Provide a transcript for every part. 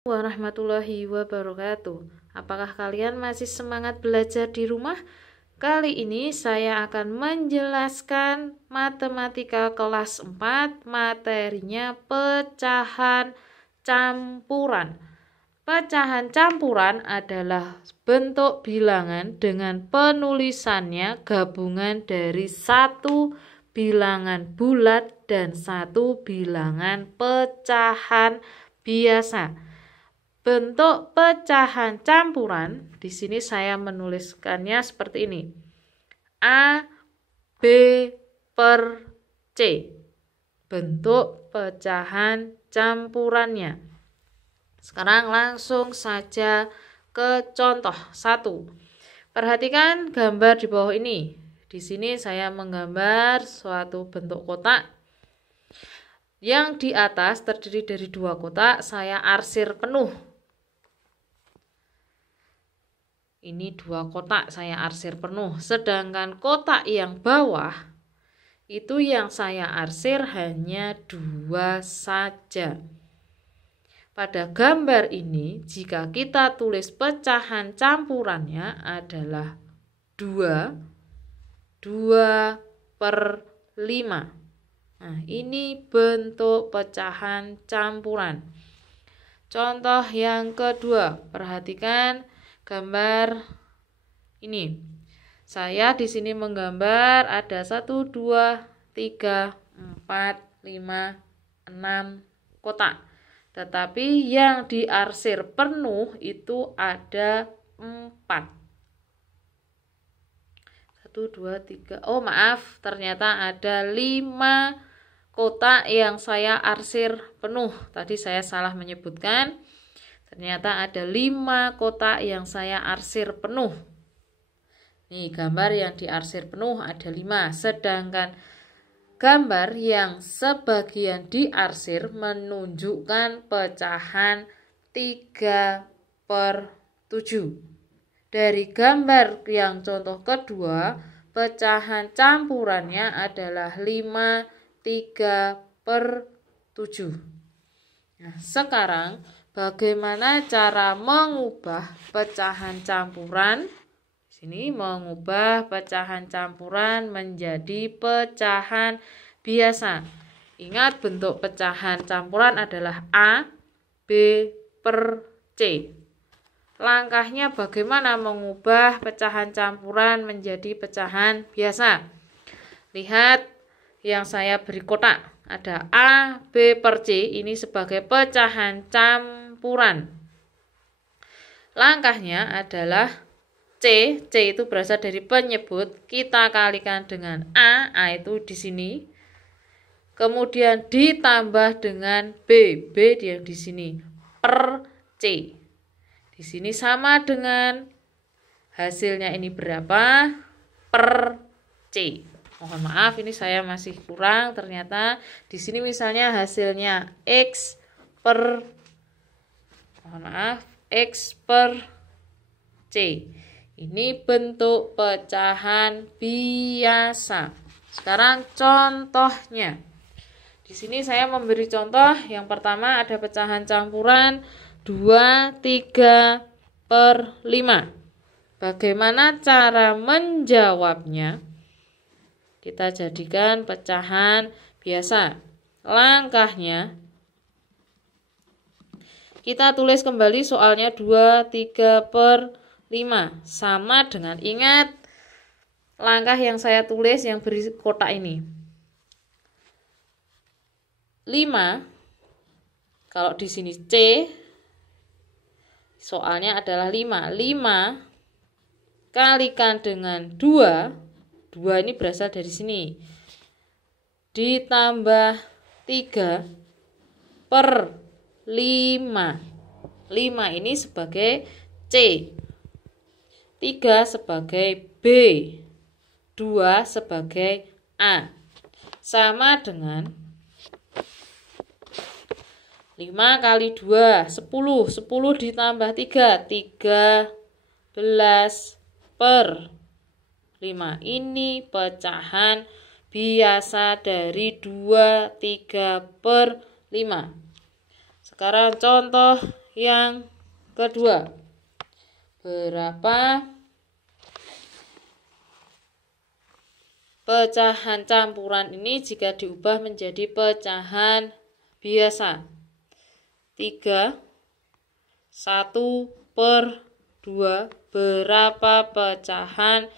Warahmatullahi wabarakatuh. Apakah kalian masih semangat belajar di rumah? Kali ini saya akan menjelaskan matematika kelas 4, materinya pecahan campuran. Pecahan campuran adalah bentuk bilangan dengan penulisannya gabungan dari satu bilangan bulat dan satu bilangan pecahan biasa. Bentuk pecahan campuran di sini saya menuliskannya seperti ini. A, B per C. Bentuk pecahan campurannya. Sekarang langsung saja ke contoh 1. Perhatikan gambar di bawah ini. Di sini saya menggambar suatu bentuk kotak. Yang di atas terdiri dari 2 kotak, saya arsir penuh. Ini 2 kotak saya arsir penuh, sedangkan kotak yang bawah itu yang saya arsir hanya 2 saja. Pada gambar ini, jika kita tulis pecahan campurannya adalah 2 per 5. Nah, ini bentuk pecahan campuran. Contoh yang kedua, perhatikan gambar ini. Saya di sini menggambar ada 1, 2, 3, 4, 5, 6 kotak. Tetapi yang diarsir penuh itu ada 4. 1, 2, 3. Oh, maaf, ternyata ada 5 kotak yang saya arsir penuh. Tadi saya salah menyebutkan. Ternyata ada 5 kotak yang saya arsir penuh. Nih, gambar yang diarsir penuh ada 5. Sedangkan gambar yang sebagian diarsir menunjukkan pecahan 3 per 7. Dari gambar yang contoh kedua, pecahan campurannya adalah 5, 3 per 7. Nah, sekarang bagaimana cara mengubah pecahan campuran? Di sini mengubah pecahan campuran menjadi pecahan biasa. Ingat, bentuk pecahan campuran adalah A, B per C. Langkahnya bagaimana mengubah pecahan campuran menjadi pecahan biasa? Lihat yang saya beri kotak. Ada A, B per C, ini sebagai pecahan campuran. Langkahnya adalah C itu berasal dari penyebut, kita kalikan dengan A itu di sini. Kemudian ditambah dengan B yang di sini, per C. Di sini sama dengan hasilnya ini berapa? Per C. Mohon maaf, ini saya masih kurang. Ternyata di sini misalnya hasilnya X per C. Ini bentuk pecahan biasa. Sekarang contohnya. Di sini saya memberi contoh. Yang pertama ada pecahan campuran 2, 3 per 5. Bagaimana cara menjawabnya? Kita jadikan pecahan biasa. Langkahnya, kita tulis kembali soalnya 2, 3 per 5. Sama dengan, ingat langkah yang saya tulis yang beri kotak ini. 5, kalau di sini C, soalnya adalah 5. 5 kalikan dengan 2. 2 ini berasal dari sini. Ditambah 3 per 5. 5 ini sebagai C. 3 sebagai B. 2 sebagai A. Sama dengan 5 kali 2, 10. 10 ditambah 3, 13 per 5. Ini pecahan biasa dari 2, 3 per 5. Sekarang contoh yang kedua. Berapa pecahan campuran ini jika diubah menjadi pecahan biasa? 3, 1/2. Berapa pecahan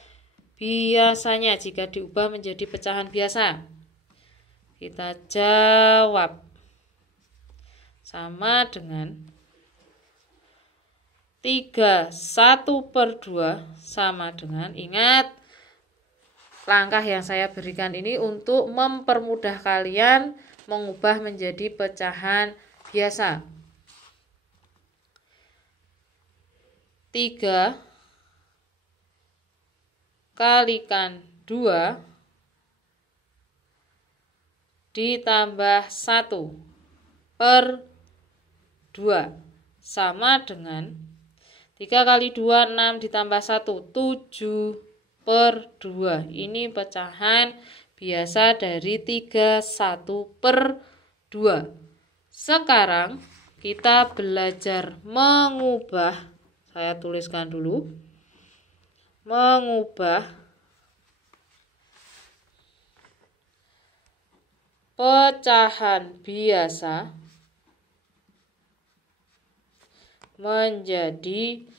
biasanya jika diubah menjadi pecahan biasa? Kita jawab. Sama dengan 3, 1/2 sama dengan, ingat langkah yang saya berikan ini untuk mempermudah kalian mengubah menjadi pecahan biasa. 3 kalikan 2 ditambah 1/2 sama dengan 3 kali 2, 6 ditambah 1, 7/2. Ini pecahan biasa dari 3, 1/2. Sekarang kita belajar mengubah. Saya tuliskan dulu. Mengubah pecahan biasa menjadi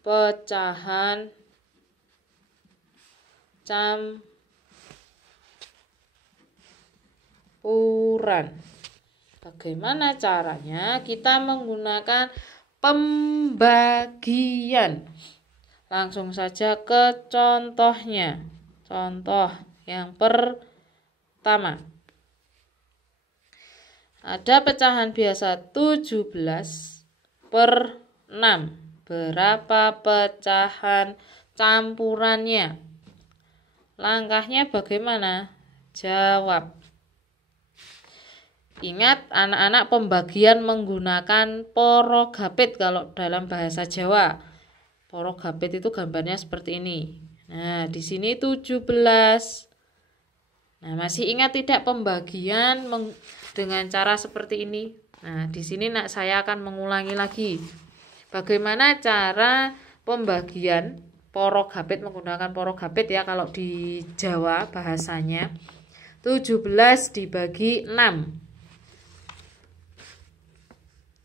pecahan campuran. Bagaimana caranya? Kita menggunakan pembagian. Langsung saja ke contohnya. Contoh yang pertama. Ada pecahan biasa 17/6. Berapa pecahan campurannya? Langkahnya bagaimana? Jawab. Ingat anak-anak, pembagian menggunakan porogapit kalau dalam bahasa Jawa. Porogapit itu gambarnya seperti ini. Nah, di sini 17. Nah, masih ingat tidak pembagian dengan cara seperti ini? Nah, di sini saya akan mengulangi lagi. Bagaimana cara pembagian porogapit, menggunakan porogapit ya kalau di Jawa bahasanya. 17 dibagi 6.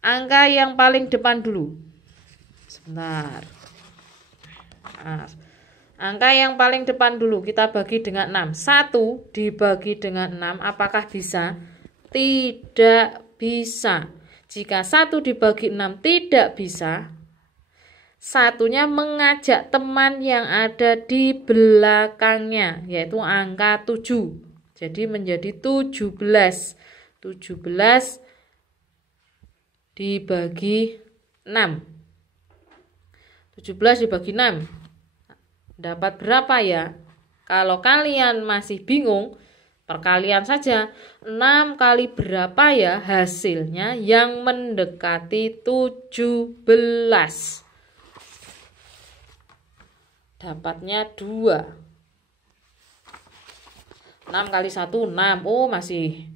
Angka yang paling depan dulu. Sebentar. Nah, angka yang paling depan dulu kita bagi dengan 6. 1 dibagi dengan 6 apakah bisa? Tidak bisa. Jika 1 dibagi 6 tidak bisa, satunya mengajak teman yang ada di belakangnya, yaitu angka 7. Jadi menjadi 17. 17 dibagi 6. 17 dibagi 6. Dapat berapa ya? Kalau kalian masih bingung, perkalian saja. 6 kali berapa ya hasilnya yang mendekati 17? Dapatnya 2. 6 kali 1, 6. Oh, masih.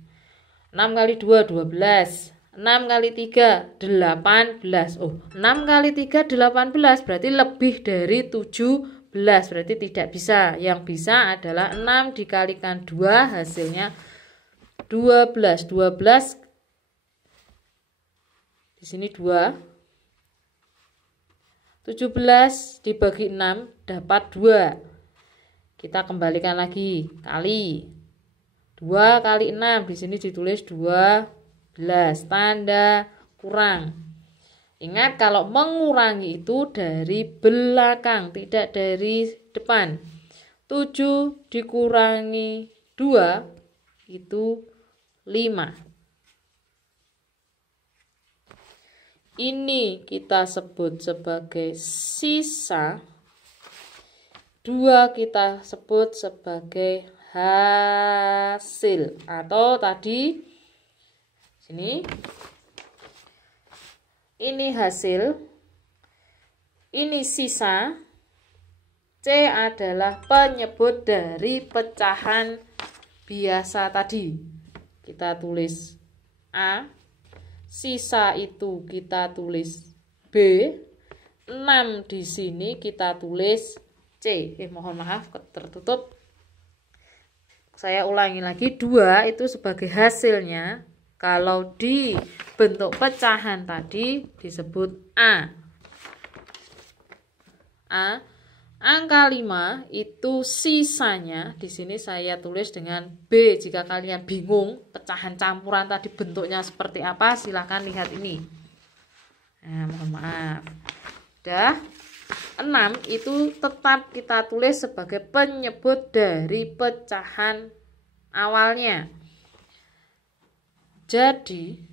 6 kali 2, 12. 6 kali 3, 18. Oh, 6 kali 3, 18. Berarti lebih dari 17. Berarti tidak bisa. Yang bisa adalah 6 dikalikan 2, hasilnya 12. 12. Di sini 2. 17 dibagi 6 dapat 2. Kita kembalikan lagi. Kali. 2 kali 6. Di sini ditulis 12. Tanda kurang. Ingat kalau mengurangi itu dari belakang, tidak dari depan. 7 dikurangi 2 itu 5. Ini kita sebut sebagai sisa. 2 kita sebut sebagai hasil. Atau tadi sini ini hasil, ini sisa. C adalah penyebut dari pecahan biasa tadi. Kita tulis A, sisa itu kita tulis B, 6 di sini kita tulis C. Mohon maaf tertutup. Saya ulangi lagi, 2 itu sebagai hasilnya. Kalau di bentuk pecahan tadi disebut A. Angka 5 itu sisanya, di sini saya tulis dengan B. Jika kalian bingung pecahan campuran tadi bentuknya seperti apa, silahkan lihat ini. Nah, mohon maaf. Udah. 6 itu tetap kita tulis sebagai penyebut dari pecahan awalnya. Jadi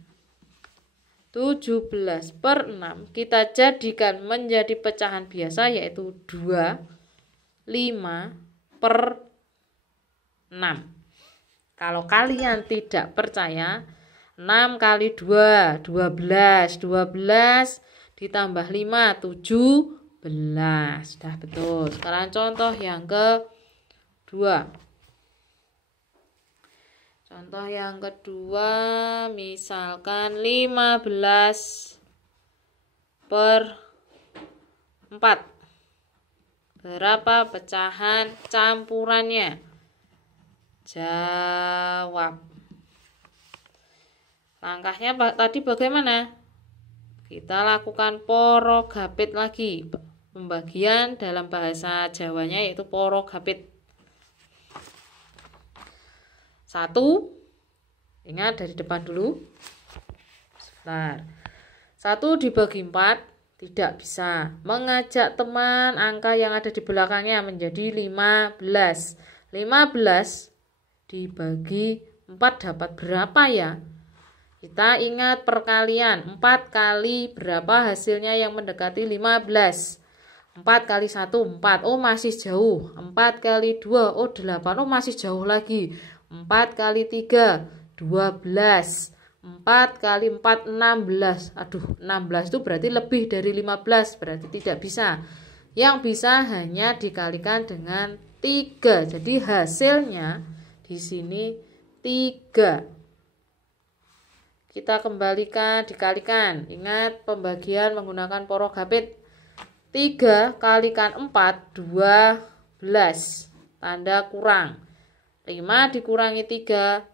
17/6 kita jadikan menjadi pecahan biasa, yaitu 25/6. Kalau kalian tidak percaya, 6 kali 2 12, 12 ditambah 5 17. Sudah betul. Sekarang contoh yang kedua. Contoh yang kedua, misalkan 15/4. Berapa pecahan campurannya? Jawab. Langkahnya tadi bagaimana? Kita lakukan porogapit lagi. Pembagian dalam bahasa Jawanya yaitu porogapit. 1, ingat dari depan dulu. Sebentar. 1 dibagi 4 tidak bisa. Mengajak teman, angka yang ada di belakangnya menjadi 15. 15 dibagi 4 dapat berapa ya? Kita ingat perkalian. 4 kali berapa hasilnya yang mendekati 15? 4 kali 1 4. Oh masih jauh. 4 kali 2 oh 8. Oh masih jauh lagi. 4 kali 3 12. 4 kali 4 16. Aduh, 16 itu berarti lebih dari 15, berarti tidak bisa. Yang bisa hanya dikalikan dengan 3. Jadi hasilnya di sini 3. Kita kembalikan, dikalikan. Ingat pembagian menggunakan porogapit. 3 kalikan 4 12. Tanda kurang. 5 dikurangi 3.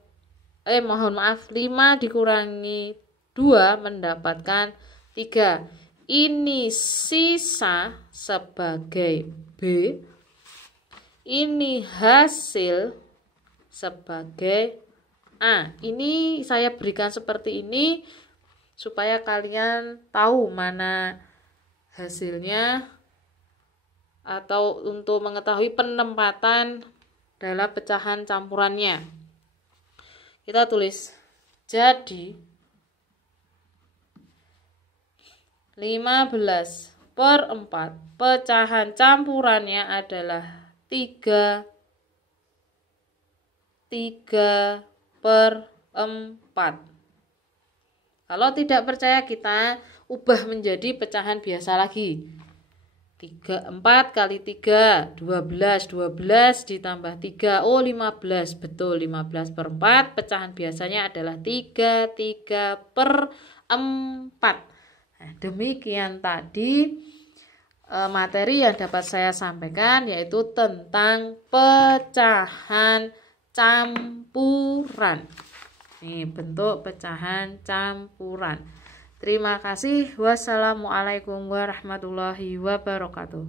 Mohon maaf, 5 dikurangi 2 mendapatkan 3. Ini sisa sebagai B. Ini hasil sebagai A. Ini saya berikan seperti ini supaya kalian tahu mana hasilnya atau untuk mengetahui penempatan dalam pecahan campurannya. Kita tulis, jadi 15/4 pecahan campurannya adalah 3/4. Kalau tidak percaya, kita ubah menjadi pecahan biasa lagi. 4 kali 3 12. 12 ditambah 3 oh 15. Betul, 15/4. Pecahan biasanya adalah 3/4. Nah, demikian tadi materi yang dapat saya sampaikan, yaitu tentang pecahan campuran. Ini bentuk pecahan campuran. Terima kasih. Wassalamualaikum warahmatullahi wabarakatuh.